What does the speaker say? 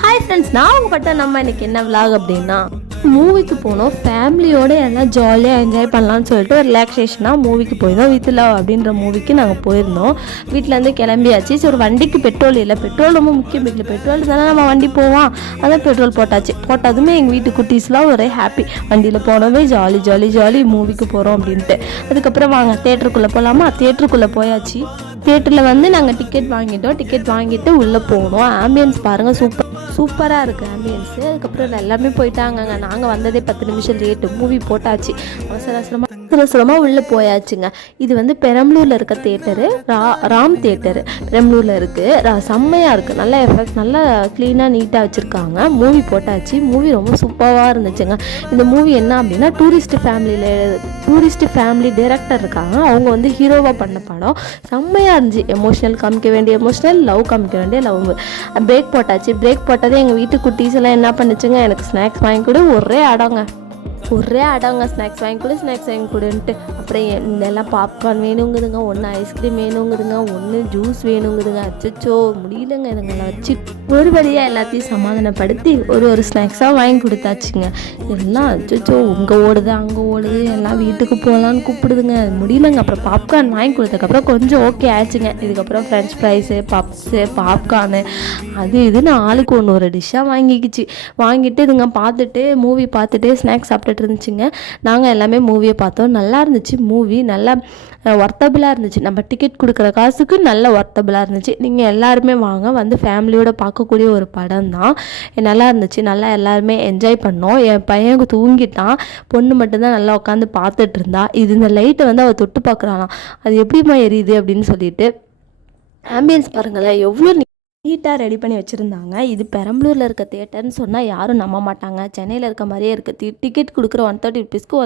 Hi friends, நான் உங்கள்கிட்ட நம்ம இன்றைக்கி என்ன விலாக் அப்படின்னா மூவிக்கு போனோம். ஃபேமிலியோடு எல்லாம் ஜாலியாக என்ஜாய் பண்ணலான்னு சொல்லிட்டு ஒரு ரிலாக்ஸேஷனாக மூவிக்கு போயிருந்தோம். வித் லவ் அப்படின்ற மூவிக்கு நாங்கள் போயிருந்தோம். வீட்டிலேருந்து கிளம்பியாச்சு. சரி, ஒரு வண்டிக்கு பெட்ரோல் இல்லை, பெட்ரோல் ரொம்ப முக்கியம். வீட்டில் பெட்ரோல் தானே நம்ம வண்டி போவோம். அதான் பெட்ரோல் போட்டாச்சு. போட்டதுமே எங்கள் வீட்டு குட்டீஸ்லாம் ஒரே ஹாப்பி. வண்டியில் போனவே ஜாலி ஜாலி ஜாலி மூவிக்கு போகிறோம் அப்படின்ட்டு. அதுக்கப்புறம் வாங்க தேட்டருக்குள்ளே போகலாமா? தேட்டருக்குள்ளே போயாச்சு. தேட்டரில் வந்து நாங்கள் டிக்கெட் வாங்கிட்டோம். டிக்கெட் வாங்கிட்டு உள்ளே போனோம். ஆம்பியன்ஸ் பாருங்கள், சூப்பராக இருக்குது ஆம்பியன்ஸு. அதுக்கப்புறம் எல்லாமே போயிட்டாங்கங்க. நாங்கள் வந்ததே 10 நிமிஷம் லேட்டு. மூவி போட்டாச்சு. அவசரமாக உள்ளே போயாச்சுங்க. இது வந்து பெரம்பலூரில் இருக்க தேட்டரு, ராம் தேட்டரு பெரம்பலூரில் இருக்குது. செம்மையாக இருக்குது. நல்ல எஃபெக்ட், நல்லா க்ளீனாக நீட்டாக வச்சுருக்காங்க. மூவி போட்டாச்சு. மூவி ரொம்ப சூப்பராக இருந்துச்சுங்க. இந்த மூவி என்ன அப்படின்னா டூரிஸ்ட் ஃபேமிலி டைரக்டர் இருக்காங்க. அவங்க வந்து ஹீரோவாக பண்ண படம். செம்மையாக இருந்துச்சு. எமோஷனல் காமிக்க வேண்டிய எமோஷனல், லவ் காமிக்க வேண்டிய லவ். பிரேக் போட்டாச்சு. பிரேக் போட்டதே எங்கள் வீட்டு குட்டீஸ் எல்லாம் என்ன பண்ணுச்சுங்க, எனக்கு ஸ்நாக்ஸ் வாங்கி கொடு, ஒரே அடங்க ஸ்நாக்ஸ் வாங்கி கொடுன்ட்டு. அப்புறம் எல்லாம் பாப்கார்ன் வேணுங்குதுங்க, ஒன்று ஐஸ்கிரீம் வேணுங்குதுங்க, ஒன்று ஜூஸ் வேணுங்குதுங்க. அச்சோ முடியலங்க. இதுங்கெல்லாம் வச்சு ஒரு வழியாக எல்லாத்தையும் சமாதானப்படுத்தி ஒரு ஸ்நாக்ஸாக வாங்கி கொடுத்தாச்சுங்க. எல்லாம் அச்சோ இங்கே ஓடுது அங்கே ஓடுது, எல்லாம் வீட்டுக்கு போகலான்னு கூப்பிடுதுங்க. முடியலங்க. அப்புறம் பாப்கார்ன் வாங்கி கொடுத்ததுக்கப்புறம் கொஞ்சம் ஓகே ஆச்சுங்க. இதுக்கப்புறம் ஃப்ரெஞ்ச் ஃப்ரைஸு, பப்ஸு, பாப்கார்னு அது இதுன்னு ஆளுக்கு ஒரு டிஷ்ஷாக வாங்கிட்டு இதுங்க மூவி பார்த்துட்டு ஸ்நாக்ஸ் சாப்பிட்டுட்டு இருந்துச்சுங்க. நாங்கள் எல்லாமே மூவியை பார்த்தோம். நல்லா இருந்துச்சு. மூவி நல்லா ஒர்த்தபிளாக இருந்துச்சு. நம்ம டிக்கெட் கொடுக்குற காசுக்கு நல்ல ஒர்த்தபிளாக இருந்துச்சு. நீங்கள் எல்லாருமே வாங்க, வந்து ஃபேமிலியோடு பார்க்கக்கூடிய ஒரு படம் தான். நல்லா இருந்துச்சு. நல்லா எல்லாருமே என்ஜாய் பண்ணோம். என் பையனுக்கு தூங்கிட்டான். பொண்ணு மட்டும்தான் நல்லா உட்காந்து பார்த்துட்டு இருந்தா. இந்த லைட்டை வந்து அவள் தொட்டு பார்க்குறாளாம். அது எப்படிமா எரியுது அப்படின்னு சொல்லிட்டு. ஆம்பியன்ஸ் பாருங்களேன், எவ்வளோ நீட்டாக ரெடி பண்ணி வச்சுருந்தாங்க. இது பெரம்பலூரில் இருக்க தேட்டர்னு சொன்னால் யாரும் நம்ப மாட்டாங்க. சென்னையில் இருக்க மாதிரியே இருக்குது. டிக்கெட் கொடுக்குற 130 ருபீஸ்க்கு